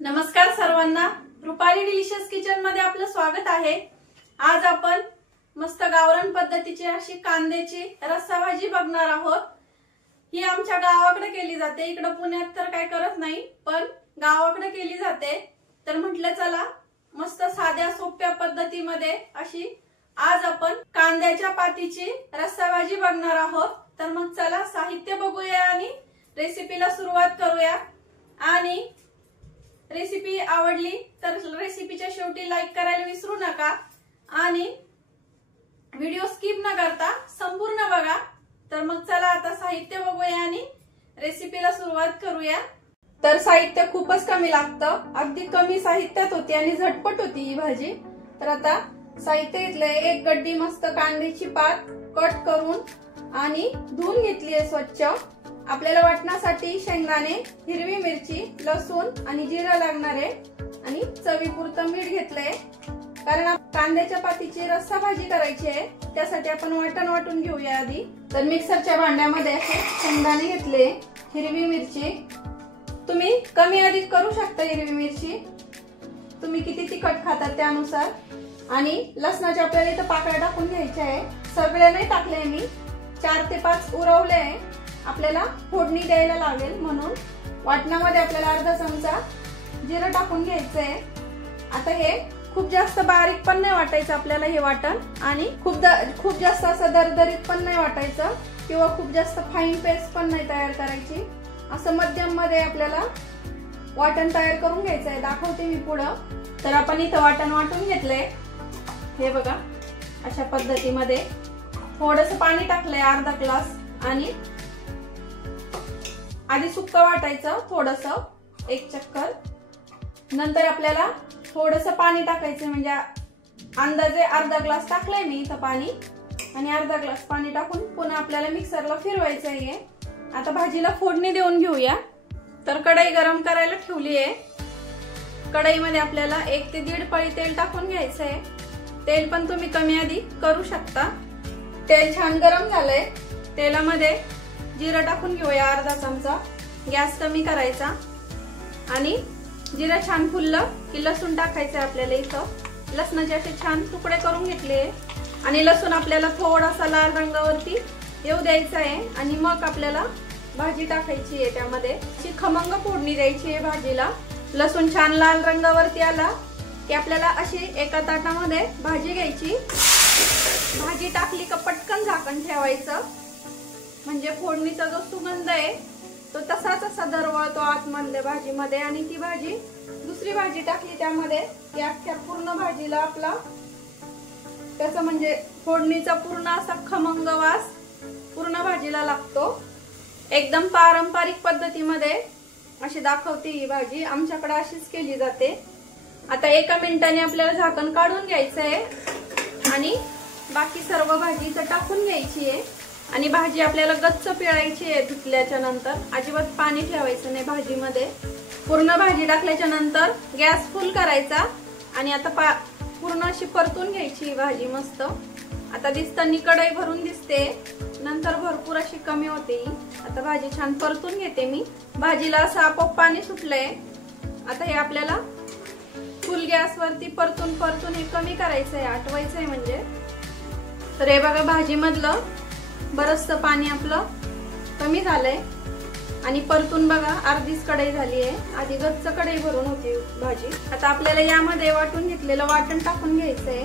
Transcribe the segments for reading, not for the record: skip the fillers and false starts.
नमस्कार सर्वांना, Rupali delicious kitchen मध्ये आपलं स्वागत आहे। आज आपण मस्त गावरान पद्धतीची अशी कांद्याची रस्सा भाजी बघणार आहोत। ही आमच्या गावाकडे केली जाते, इकडे पुण्यात तर काय करत नाही, पण गावाकडे केली जाते। तर म्हटलं चला मस्त साध्या सोप्या पद्धतीमध्ये अशी आज आपण कांद्याच्या पातीची रस्सा भाजी बघणार आहोत। तर मग चला साहित्य बघूया आणि रेसिपीला सुरुवात करूया। आणि रेसिपी आवडली तर रेसिपीच्या शेवटी लाईक करायला विसरू नका आणि व्हिडिओ स्किप न करता संपूर्ण बघा। तर मग चला आता साहित्य बघूया आणि रेसिपीला सुरुवात करूया। तर साहित्य खूपच कमी लागतं, अगदी कमी साहित्यात होती आणि झटपट होती ही भाजी। तर आता साहित्य घेतलंय, एक गड्डी मस्त कांद्याची पात कट करून आणि धुवून घेतली आहे स्वच्छ। आपल्याला वाटण्यासाठी शेंगदाणे, हिरवी मिरची, लसूण आणि जिरं लागणार आहे आणि चवीपुरतं मीठ घेतलंय, कारण कांद्याच्या पातीची रस्सा भाजी करायची आहे, त्यासाठी आपण वाटण वाटून घेऊया आधी। तर मिक्सरच्या भांड्यामध्ये असे शेंगदाणे घेतले, हिरवी मिरची, तुम्ही कमी अधिक करू शकता हिरवी मिरची, तुम्ही किती तिखट खाता त्यानुसार, आणि लसणाचे आपल्याला इथं पाकळ्या टाकून घ्यायचे आहे। सगळे नाही टाकले मी, 4 ते 5 उरवले आहे, आपल्याला फोडणी द्यायला लागेल म्हणून। वाटणामध्ये आपल्याला अर्धा चमचा जिरं टाकून घ्यायचंय। आता हे खूप जास्त बारीक पण नाही वाटायचं आपल्याला हे वाटण, आणि खूप जास्त असं दरदरीत पण नाही वाटायचं किंवा खूप जास्त फाईन पेस्ट पण नाही तयार करायची, असं मध्यम मध्ये आपल्याला वाटण तयार करून घ्यायचंय। दाखवते मी पुढं। तर आपण इथं वाटण वाटून घेतलंय, हे बघा अशा पद्धतीमध्ये। थोडंसं पाणी टाकलंय, अर्धा ग्लास, आणि आधी सुक्क वाटायचं थोडंसं, 1 चक्कर। नंतर आपल्याला थोडंसं पाणी टाकायचं, म्हणजे अंदाजे अर्धा ग्लास टाकलंय मी इथं पाणी, आणि अर्धा ग्लास पाणी टाकून पुन्हा आपल्याला मिक्सरला फिरवायचं आहे। आता भाजीला फोडणी देऊन घेऊया। तर कढई गरम करायला ठेवली आहे, कढईमध्ये आपल्याला 1 ते 1.5 पळी तेल टाकून घ्यायचं आहे। तेल पण तुम्ही कमी अधिक करू शकता। तेल छान गरम झालंय, तेलामध्ये जिरं टाकून घेऊया अर्धा चमचा, गॅस कमी करायचा, आणि जिरं छान फुललं की लसूण टाकायचं आपल्याला। इथं लसणाचे असे छान तुकडे करून घेतले, आणि लसूण आपल्याला थोडासा लाल रंगावरती येऊ द्यायचा आहे, आणि मग आपल्याला भाजी टाकायची आहे। त्यामध्ये अशी खमंग फोडणी द्यायची आहे भाजीला। लसूण छान लाल रंगावरती आला की आपल्याला अशी एका ताटामध्ये भाजी घ्यायची, भाजी टाकली का पटकन झाकण ठेवायचं, म्हणजे फोडणीचा जो सुगंध आहे तो तसाच असा दरवळतो आतमधल्या भाजीमध्ये, आणि ती भाजी दुसरी भाजी टाकली त्यामध्ये की अख्ख्या पूर्ण भाजीला आपला त्याचा म्हणजे फोडणीचा पूर्ण असा खमंग वास पूर्ण भाजीला लागतो। एकदम पारंपरिक पद्धतीमध्ये अशी दाखवते ही भाजी, आमच्याकडे अशीच केली जाते। आता 1 मिनिटाने आपल्याला झाकण काढून घ्यायचं आहे, आणि बाकी सर्व भाजी इथं टाकून घ्यायची आहे, आणि भाजी आपल्याला गच्च पिळायची आहे। धुतल्याच्या नंतर अजिबात पाणी ठेवायचं नाही भाजीमध्ये। पूर्ण भाजी टाकल्याच्या नंतर गॅस फुल करायचा, आणि आता पूर्ण अशी परतून घ्यायची भाजी मस्त। आता दिसताना कढई भरून दिसते, नंतर भरपूर अशी कमी होते। आता भाजी छान परतून घेते मी, भाजीला असं आपोआप पाणी सुटलंय। आता हे आपल्याला फुल गॅस वरती परतून परतून हे कमी करायचंय, आटवायचंय म्हणजे। तर हे बघा भाजी मधलं बरचसं पाणी आपलं कमी झालंय, आणि परतून बघा अर्धीच कढई झाली आहे, आधी गच्च कढई भरून होती भाजी। आता आपल्याला यामध्ये वाटून घेतलेलं वाटण टाकून घ्यायचंय,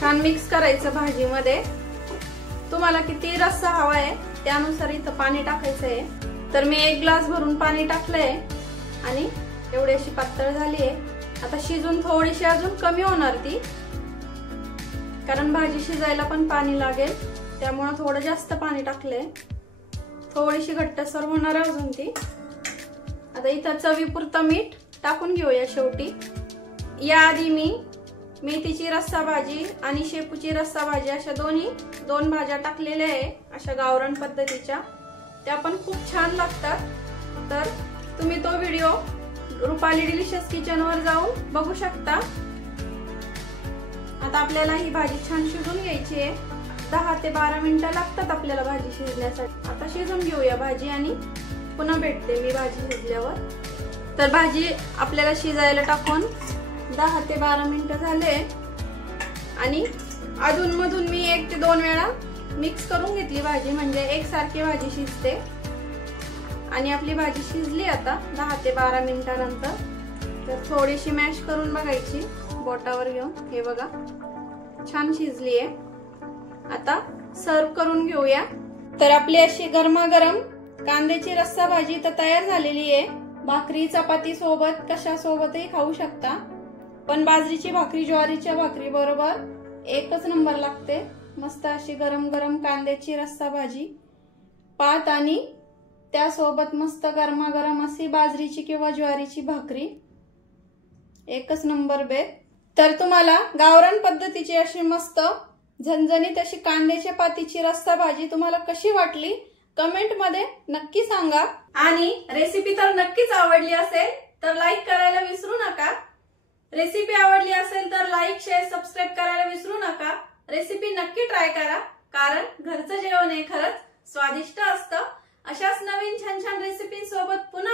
छान मिक्स करायचं भाजीमध्ये। तुम्हाला किती रस्सा हवा आहे त्यानुसार इथं पाणी टाकायचंय। तर मी 1 ग्लास भरून पाणी टाकलंय, आणि एवढी अशी पातळ झाली आहे। आता शिजून थोडीशी अजून कमी होणार ती, कारण भाजी शिजायला पण पाणी लागेल, त्यामुळे थोडं जास्त पाणी टाकलंय, थोडीशी घट्टसर होणार अजून ती। आता इथं चवीपुरतं मीठ टाकून घेऊया शेवटी। याआधी मी मेथीची रस्सा भाजी आणि शेपूची रस्सा भाजी अशा दोन भाज्या टाकलेल्या आहे, अशा गावरान पद्धतीच्या, त्या पण खूप छान लागतात। तर तुम्ही तो व्हिडिओ रुपाली डिलिशियस किचन वर जाऊन बघू शकता। आता आपल्याला ही भाजी छान शिजून घ्यायची आहे, 10 ते 12 मिनिटं लागतात आपल्याला भाजी शिजण्यासाठी। आता शिजून घेऊया भाजी, आणि पुन्हा भेटते मी भाजी शिजल्यावर। तर भाजी आपल्याला शिजायला टाकून 10 ते 12 मिनिटं झाले आणि अधून मधून मी 1 ते 2 वेळा मिक्स करून घेतली भाजी, म्हणजे एकसारखी भाजी शिजते। आणि आपली भाजी शिजली आता 10 ते 12 मिनिटानंतर। तर थोडीशी मॅश करून बघायची बोटावर घेऊन, हे बघा छान शिजली आहे। आता सर्व करून घेऊया। तर आपली अशी गरमागरम कांद्याची रस्सा भाजी तर तयार झालेली आहे। भाकरी चपाती सोबत कशा सोबतही खाऊ शकता, पण बाजरीची भाकरी ज्वारीच्या भाकरी बरोबर एकच नंबर लागते। मस्त अशी गरम गरम कांद्याची रस्सा भाजी, पात आणि त्यासोबत मस्त गरमागरम अशी बाजरीची किंवा ज्वारीची भाकरी, एकच नंबर बेत। तर तुम्हाला गावरान पद्धतीची अशी मस्त झणझणीत अशी कांद्याच्या पातीची रस्सा भाजी तुम्हाला कशी वाटली कमेंट मध्ये नक्की सांगा। आणि रेसिपी तर नक्कीच आवडली असेल तर लाईक करायला विसरू नका। रेसिपी आवडली असेल तर लाईक शेअर सबस्क्राईब करायला विसरू नका। रेसिपी नक्की ट्राय करा, कारण घरचं जेवण हे खरंच स्वादिष्ट असतं। अशाच नवीन छान छान रेसिपी सोबत पुन्हा